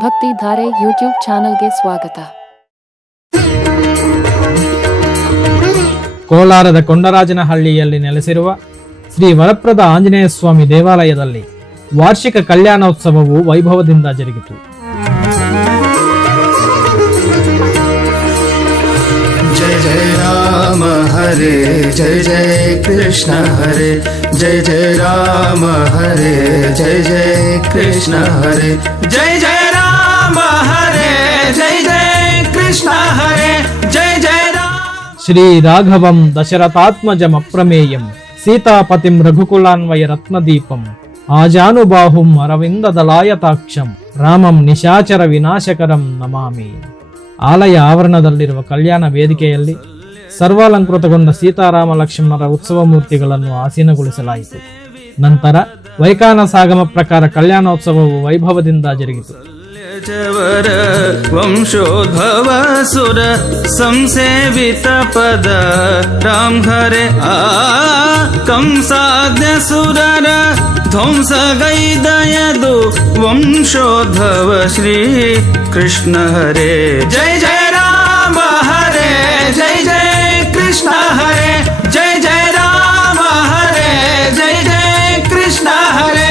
Bhaktidhare YouTube ಚಾನಲ್ಗೆ ಸ್ವಾಗತ. ಕೋಲಾರದ ಕೊಂಡರಾಜನಹಳ್ಳಿಯಲ್ಲಿ ನೆಲೆಸಿರುವ ಶ್ರೀ ವರಪ್ರದ ಆಂಜನೇಯ ಸ್ವಾಮಿ ದೇವಾಲಯದಲ್ಲಿ ವಾರ್ಷಿಕ ಕಲ್ಯಾಣೋತ್ಸವವು ವೈಭವದಿಂದ ಜರುಗಿತು. जय जय राम हरे जय जय कृष्ण हरे जय जय राम हरे जय जय कृष्ण हरे जय जय राम हरे जय जय कृष्ण हरे जय जय राम. ಶ್ರೀ ರಾಘವಂ ದಶರಥಾತ್ಮಜಂ ಅಪ್ರಮೇಯಂ ಸೀತಾಪತಿಂ ರಘುಕುಲಾನ್ವಯ ರತ್ನದೀಪಂ ಆಜಾನುಬಾಹುಂ ಅರವಿಂದದಲಾಯತಾಕ್ಷಂ ರಾಮಂ ನಿಶಾಚರ ವಿನಾಶಕರಂ ನಮಾಮಿ. ಆಲಯ ಆವರಣದಲ್ಲಿರುವ ಕಲ್ಯಾಣ ವೇದಿಕೆಯಲ್ಲಿ ಸರ್ವಾಲಂಕೃತಗೊಂಡ ಸೀತಾರಾಮ ಲಕ್ಷ್ಮಣರ ಉತ್ಸವ ಮೂರ್ತಿಗಳನ್ನು ಆಸೀನಗೊಳಿಸಲಾಯಿತು. ನಂತರ ವೈಖಾನ ಸಾಗಮ ಪ್ರಕಾರ ಕಲ್ಯಾಣೋತ್ಸವವು ವೈಭವದಿಂದ ಜರುಗಿತು. ವಂಶೋದ್ಭವ ಸುರ ಸಂಸೇವಿತ ಪದ ರಾಮ್ ಹರೆ ಕಂಸಾದ್ಯ ಸುರರ ಧ್ವಂಸಗೈದಯದು ವಂಶೋದ್ಭವ ಶ್ರೀ ಕೃಷ್ಣ ಹರೆ ಜಯ ಜಯ ರಾಮ ಹರೆ ಜಯ ಜಯ ಕೃಷ್ಣ ಹರೆ ಜಯ ಜಯ ರಾಮ ಹರೆ ಜಯ ಜಯ ಕೃಷ್ಣ ಹರೆ.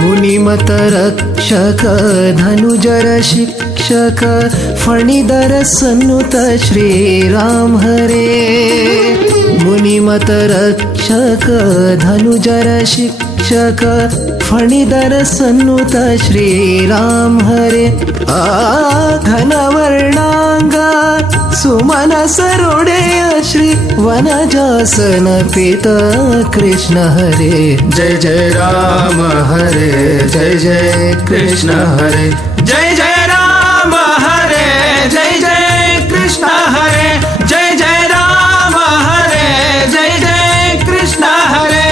ಮುನಿಮತ ರಕ್ಷಕ ಧನುಜರ ಶಿಕ್ಷಕ ಫಣಿದರ ಸನ್ನುತ ಶ್ರೀರಾಮ್ ಹರೇ. ಮುನಿಮತ ರಕ್ಷಕ ಧನುಜರ ಶಿಕ್ಷಕ ಫಣಿದರ ಸನ್ನುತ ಶ್ರೀರಾಮ್ ಹರೇ. ಆ ಘನವರ್ಣಾಂಗ ಸುಮನ ಸರೊಡೆಯ ಶ್ರೀ ವನಜಾಸನ ಪಿತ ಕೃಷ್ಣ ಹರೇ ಜಯ ಜಯ ರಾಮ ಹರೇ ಜಯ ಜಯ ಕೃಷ್ಣ ಹರೇ ಜಯ ಜಯ ರಾಮ ಹರೇ ಜಯ ಜಯ ಕೃಷ್ಣ ಹರೇ ಜಯ ಜಯ ರಾಮ ಹರೇ ಜಯ ಜಯ ಕೃಷ್ಣ ಹರೇ.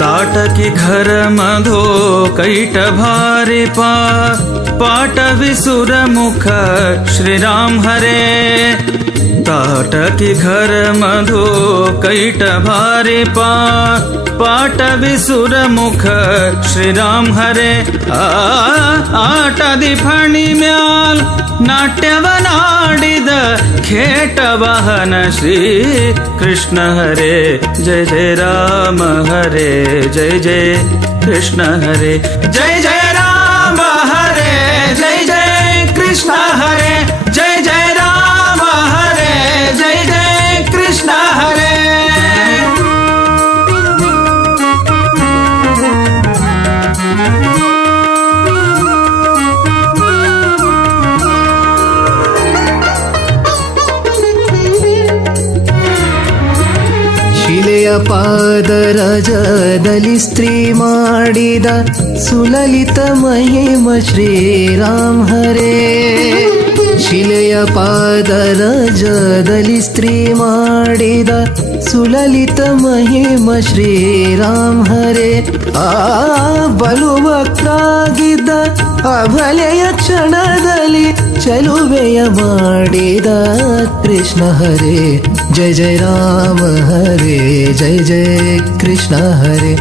ताटकी घर मधो कैट भारी पाट विसुर मुख श्री राम हरे. ताटकी घर मधो कैट भारी पाट विसुर मुख श्री राम हरे. आटदि फणि म्याल नाट्ಯವನಾಡಿದ ಖೇಟ ವಾಹನ ಶ್ರೀ ಕೃಷ್ಣ ಹರೇ ಜಯ ಜಯ ರಾಮ ಹರೇ ಜಯ ಜಯ ಕೃಷ್ಣ ಹರೇ ಜಯ ಜಯ ರಾಮ ಹರೇ ಜಯ ಜಯ ಕೃಷ್ಣ ಹರೇ ಜಯ ಜಯ ರಾಮ ಹರೇ ಜಯ ಜಯ ಕೃಷ್ಣ ಹರೇ. ಶಿಲೆಯ ಪಾದರಜದಲ್ಲಿ ಸ್ತ್ರೀ ಮಾಡಿದ ಸುಲಲಿತ ಮಹಿಮ ಶ್ರೀರಾಮ್ ಹರೇ. ಶಿಲೆಯ ಪಾದರಜದಲ್ಲಿ ಸ್ತ್ರೀ ಮಾಡಿದ ಸುಲಲಿತ ಮಹಿಮ ಶ್ರೀರಾಮ್ ಹರೇ. ಆ ಬಲುವಕ್ರಾಗಿದ್ದ ಅಭಲೆಯ ಕ್ಷಣದಲ್ಲಿ ಚಲುವೆಯ ಮಾಡಿದ ಕೃಷ್ಣ ಹರೇ ಜಯ ಜಯ ರಾಮ ಹರೇ ಜಯ ಜಯ ಕೃಷ್ಣ ಹರೇ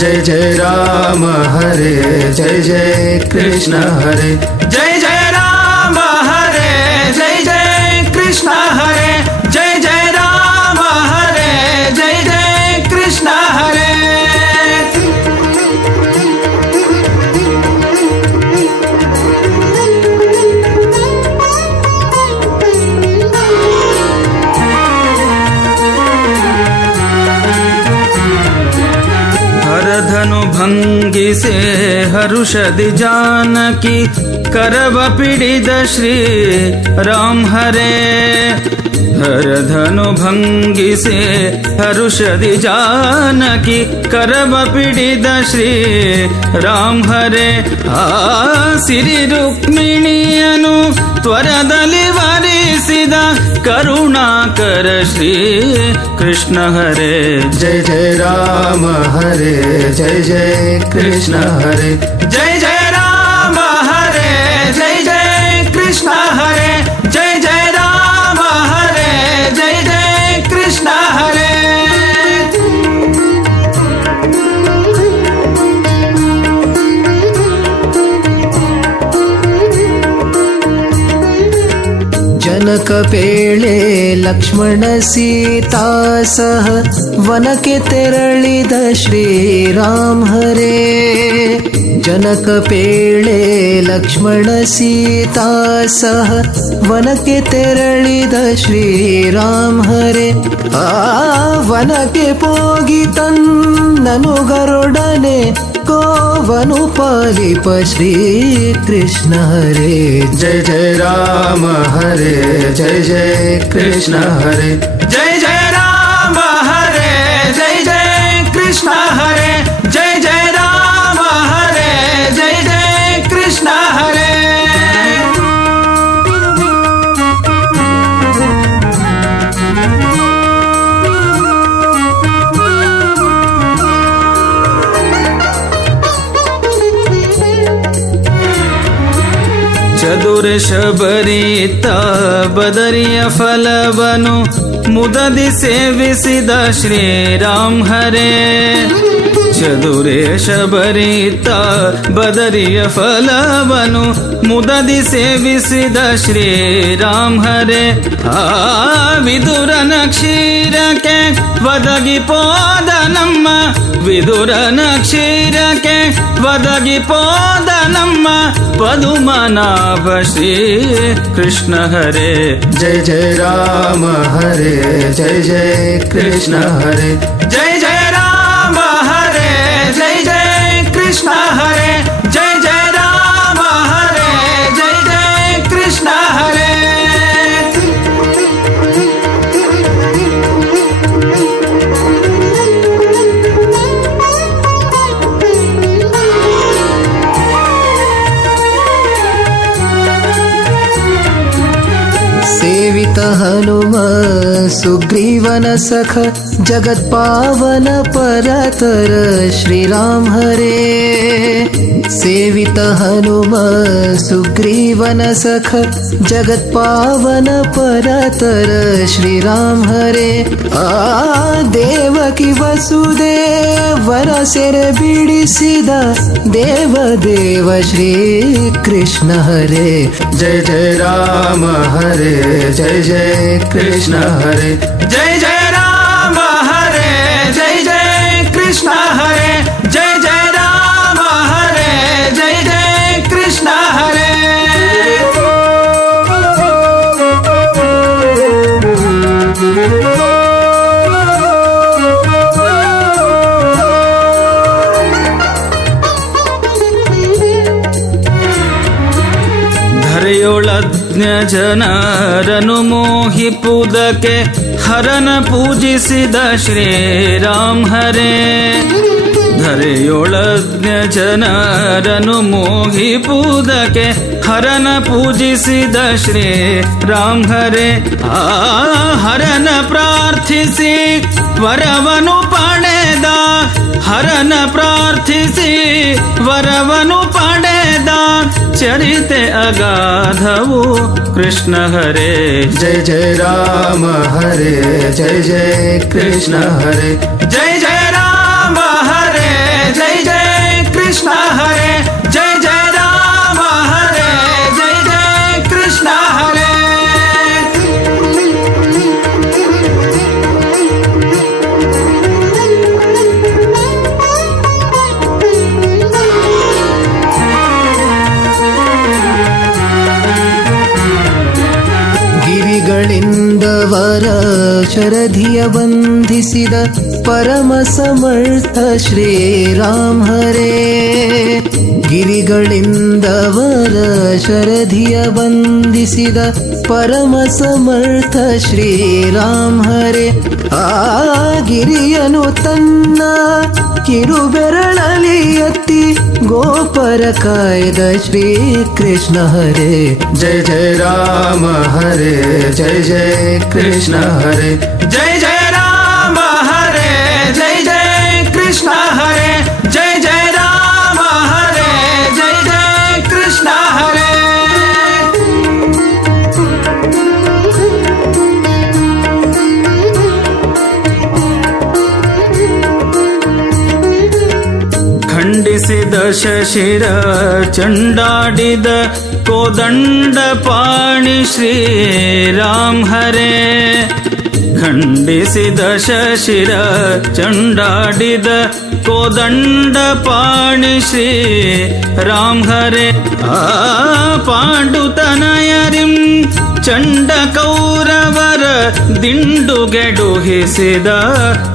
ಜಯ ಜಯ ರಾಮ ಹರೇ ಜಯ ಜಯ ಕೃಷ್ಣ ಹರೇ ಜಯ ಜಯ ರಾಮ ಹರೇ ಜಯ ಜಯ ಕೃಷ್ಣ ಹರೇ ಜಯ ಜಯ ರಾಮ ಹರೇ ಜಯ ಜಯ ಕೃಷ್ಣ ಹರೇ. ಹರಧನು ಭಂಗಿಸೆ ಹರುಷದಿ ಜಾನಕಿ करव पिडिद श्री राम हरे हरधनु भंगिसे हरुषदि जानकी करव पिडिद श्री राम हरे आ सिरि रुक्मिणियनु त्वरदलि वरिसिद करुणाकर श्री कृष्ण हरे जय जय राम हरे जय जय कृष्ण हरे जय जय राम हरे जय जय कृष्ण हरे जय जय राम हरे जय जय कृष्ण हरे जनक पेळे लक्ष्मण सीता सह वनके तेरಳಿದ श्रीराम हरे जनक पेळे लक्ष्मण सीता सह वनके तेरಳಿದ श्रीराम हरे आ वनके ಹೋಗಿ ತನ್ನನು ಗರುಡನೆ गोवनु पालिप श्री कृष्ण हरे जय जय राम हरे जय जय कृष्ण हरे जय जय राम हरे जय जय कृष्ण हरे जय जय राम हरे जय जय कृष्ण हरे ಚದುರ ಶಬರಿತ ಬದರಿಯ ಫಲವನು ಮುದದಿ ಸೇವಿಸಿದ ಶ್ರೀರಾಮ್ ಹರೇ ಚದುರೇಶ ಭರಿತ ಬದರಿಯ ಫಲವನು ಮುದದಿ ಸೇವಿಸಿದ ಶ್ರೀರಾಮ್ ಹರೇ ಆ ವಿದುರನ ಕ್ಷೀರಕ್ಕೆ ಒದಗಿ ಪೋದ ನಮ್ಮ ವಿದುರನ ಕ್ಷೀರಕ್ಕೆ ಒದಗಿ ಪೋದ ನಮ್ಮ ಪದುಮನಾಭ ಶ್ರೀ ಕೃಷ್ಣ ಹರೇ जय जय राम हरे जय जय कृष्ण हरे जय जय राम हरे जय जय कृष्ण हरे जय जय राम हरे जय जय कृष्ण हरे सेवित हनुम सुग्रीवन सख जगत पावन परतर श्रीराम हरे सेवित हनुम सुग्रीवन सख जगत पावन परतर श्रीराम हरे आ देवकी वसुदेवर सेरे बिडिसिद देव देव श्री कृष्ण हरे जय जय राम हरे जय जय कृष्ण हरे जय जय राम हरे जय जय कृष्ण हरे जय जय राम हरे जय जय कृष्ण हरे ಧರೆಯೊಳಜ್ಞ ಜನರನು ಮೋಹಿಪುದಕ್ಕೆ ಹರನ ಪೂಜಿಸಿದ ಶ್ರೀರಾಮ್ ಹರೇ ಧರೆಯೊಳಜ್ಞ ಜನರನು ಮೋಹಿಪುದಕ್ಕೆ ಹರನ ಪೂಜಿಸಿದ ಶ್ರೀರಾಮ್ ಹರೇ ಆ ಹರನ ಪ್ರಾರ್ಥಿಸಿ ವರವನು ಪಡೆದ ಹರನ ಪ್ರಾರ್ಥಿಸಿ ವರವನು ಪಡೆದ ಚರಿತೆ ಅಗಾಧವು ಕೃಷ್ಣ ಹರೇ जय जय राम हरे जय जय कृष्ण हरे जय जय राम हरे जय जय कृष्ण हरे जय जय राम हरे जय जय कृष्ण हरे ಗಿರಿಗಳಿಂದ ಗಿರಿಗಳಿಂದವರ ಶರಧಿಯ ಬಂಧಿಸಿದ ಪರಮ ಸಮರ್ಥ ಶ್ರೀರಾಮ್ ಹರೇ. ಗಿರಿಗಳಿಂದವರ ಶರಧಿಯ ಬಂಧಿಸಿದ ಪರಮ ಸಮರ್ಥ ಶ್ರೀರಾಮ್ ಹರೇ. ಆ ಗಿರಿಯನು ತನ್ನ ಕಿರುಬೆರಳಲಿ ಎತ್ತಿ ಗೋಪರ ಕಾಯ್ದ ಶ್ರೀ ಕೃಷ್ಣ ಹರೇ. ಜಯ ಜಯ ರಾಮ ಹರೇ, ಜಯ ಜಯ ಕೃಷ್ಣ ಹರೇ. ಜಯ ಜಯ ರಾಮ ಹರೇ, ಜಯ ಜಯ ಕೃಷ್ಣ ಹರೇ. ಜಯ ಜಯ ರಾಮ ಹರೇ, ಜಯ ಜಯ ಕೃಷ್ಣ ಹರೇ. ಖಂಡಿಸಿದ ಶಶಿರ ಚಂಡಾಡಿದ ಕೋದಂಡ ಪಾಣಿ ಶ್ರೀರಾಮ್ ಹರೇ. ಖಂಡಿಸಿದ ಶಶಿರ ಚಂಡಾಡಿದ ಕೋದಂಡ ಪಾಣಿ ಶ್ರೀ ರಾಮ್ ಹರೇ. ಆ ಪಾಂಡುತನಯರಿಂ ಚಂಡ ಕೌರವರ ದಿಂಡುಗೆಡುಹಿಸಿದ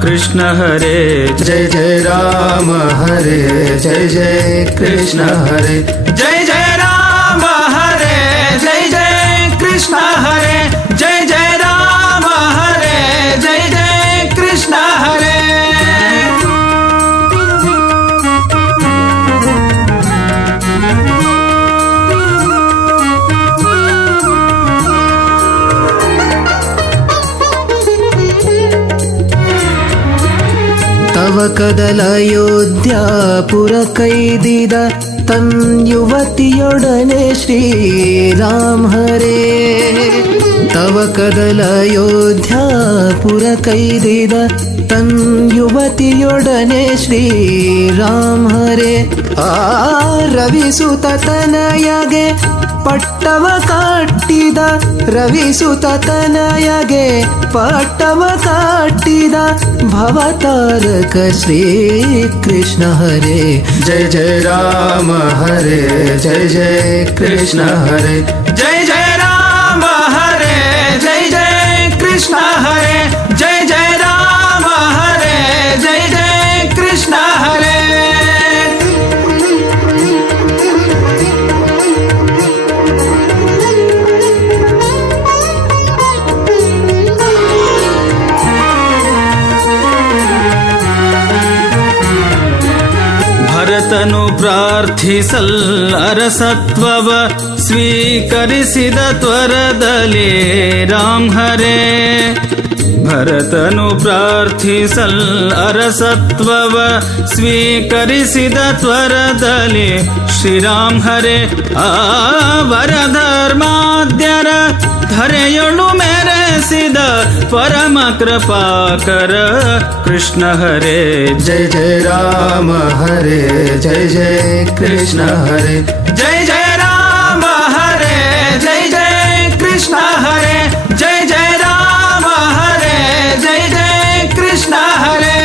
ಕೃಷ್ಣ ಹರೇ. ಜಯ ಜಯ ರಾಮ ಹರೇ, ಜಯ ಜಯ ಕೃಷ್ಣ ಹರೇ. ಜಯ ಜಯ ರಾಮ ಹರೇ, ಜಯ ಜಯ ಕೃಷ್ಣ ಹರೇ. ಜಯ ಜಯ ರಾಮ ಹರೇ, ಜಯ ಜಯ ಕೃಷ್ಣ ಹರೇ. ತವ ಕದಲ ಅಯೋಧ್ಯಾಪುರ ಕೈದಿದ ತನ್ ಯುವತಿಯೊಡನೆ ಶ್ರೀರಾಮ್ ಹರೇ. ತವ ಕದಲ ಅಯೋಧ್ಯಾಪುರ ಕೈದಿದ ತನ್ ಯುವತಿಯೊಡನೆ ಶ್ರೀರಾಮ್ ಹರೇ. ಆ ರವಿಸುತ ತನಯಗೆ ಪಟ್ಟವ ಕಾಟ್ಟಿದ, ರವಿಸುತ ತನಯಗೆ ಪಟ್ಟವ ಕಾಟ್ಟಿದ ಭವತಾರಕ ಶ್ರೀ ಕೃಷ್ಣ ಹರೇ. ಜಯ ಜಯ ರಾಮ ಹರೇ, ಜಯ ಜಯ ಕೃಷ್ಣ ಹರೇ. ಜಯ ಜಯ ರಾಮ ಹರೇ, ಜಯ ಜಯ ಕೃಷ್ಣ ಹರೇ. ಜಯ ಜಯ ರಾಮ ಹರೇ, ಜಯ ಜಯ ಕೃಷ್ಣ ಹರೇ. ಭರತನು ಪ್ರಾರ್ಥಿಸಲ್ ಅರಸತ್ವವ ಸ್ವೀಕರಿಸಿದ ತ್ವರದಲ್ಲಿ ರಾಮ್ ಹರೇ. ಭರತನು ಪ್ರಾರ್ಥಿಸಲ್ ಅರಸತ್ವವ ಸ್ವೀಕರಿಸಿದ ತ್ವರದಲ್ಲಿ ಶ್ರೀರಾಮ್ ಹರೇ. ಆ ವರಧರ್ಮಾದ್ಯರ ಧರೆಯೊಳು ಮೆರೆಸಿದ ಪರಮ ಕೃಪಾಕರ ಕೃಷ್ಣ ಹರೇ. ಜಯ ಜಯ ರಾಮ ಹರೇ, ಜಯ ಜಯ ಕೃಷ್ಣ ಹರೇ. ಜಯ ಜಯ ರಾಮ ಹರೇ, ಜಯ ಜಯ ಕೃಷ್ಣ ಹರೇ. ಜಯ ಜಯ ರಾಮ ಹರೇ, ಜಯ ಜಯ ಕೃಷ್ಣ ಹರೇ.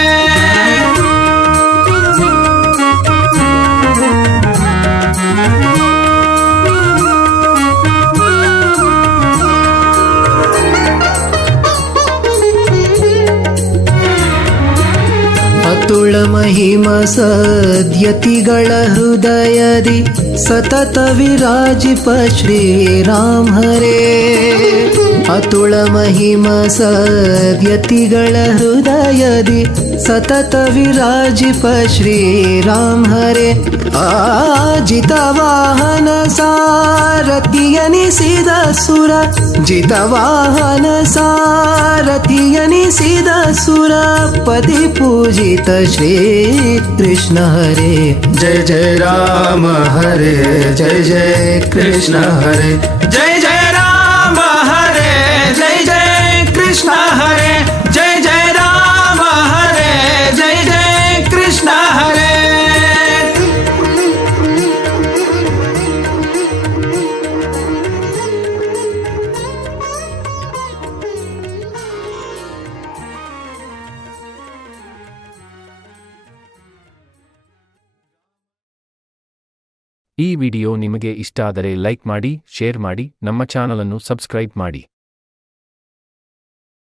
ಅತುಳ ಮಹಿಮ ಸದ್ಯತಿಗಳ ಹೃದಯದಿ ಸತತ ವಿರಾಜಿಪ ಶ್ರೀರಾಮ್ ಹರೇ. ಅತುಳ ಮಹಿಮ ಸದ್ಯತಿಗಳ ಹೃದಯದಿ ಸತತ ವಿರಾಜಿಪ ಶ್ರೀರಾಮ್ ಹರೇ. ಜಿತವಾಹನ ಸಾರಥಿಯನಿಸಿದ ಸುರ, ಜಿತವಾಹನ ಸಾರಥಿಯನಿಸಿದ ಸುರ ಪದಿ ಪೂಜಿತ ಶ್ರೀ ಕೃಷ್ಣ ಹರೇ. ಜಯ ಜಯ ರಾಮ ಹರೇ, ಜಯ ಜಯ ಕೃಷ್ಣ ಹರೇ. ಜಯ ಜಯ ರಾಮ ಹರೇ, ಜಯ ಜಯ ಕೃಷ್ಣ ಹರೇ. ಜಯ ಜಯ ರಾಮ ಹರೇ, ಜಯ ಜಯ ಕೃಷ್ಣ ಹರೇ. ಈ ವಿಡಿಯೋ ನಿಮಗೆ ಇಷ್ಟ ಆದರೆ ಲೈಕ್ ಮಾಡಿ, ಶೇರ್ ಮಾಡಿ, ನಮ್ಮ ಚಾನಲ್ ಅನ್ನು ಸಬ್ಸ್ಕ್ರೈಬ್ ಮಾಡಿ.